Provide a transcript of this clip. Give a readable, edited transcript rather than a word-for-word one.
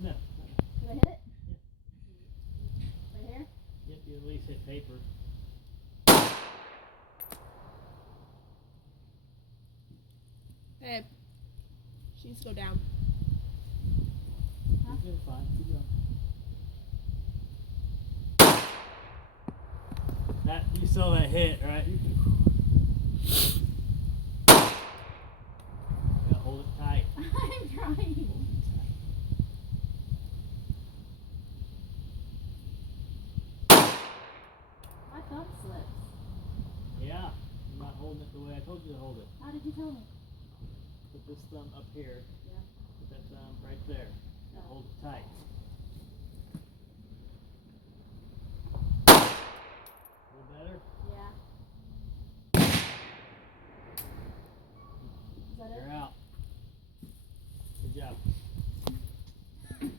No. Did I hit it? Yeah. Right here? Yep, you at least hit paper. Babe, she needs to go down. Huh? You're doing fine. Keep going. That, you saw that hit, right? You gotta hold it tight. I'm trying. My thumb slips. Yeah, you're not holding it the way I told you to hold it. How did you tell me? Put this thumb up here. Yeah. Put that thumb right there. And hold it tight. A little better? Yeah. Is that it? You're out. Good job.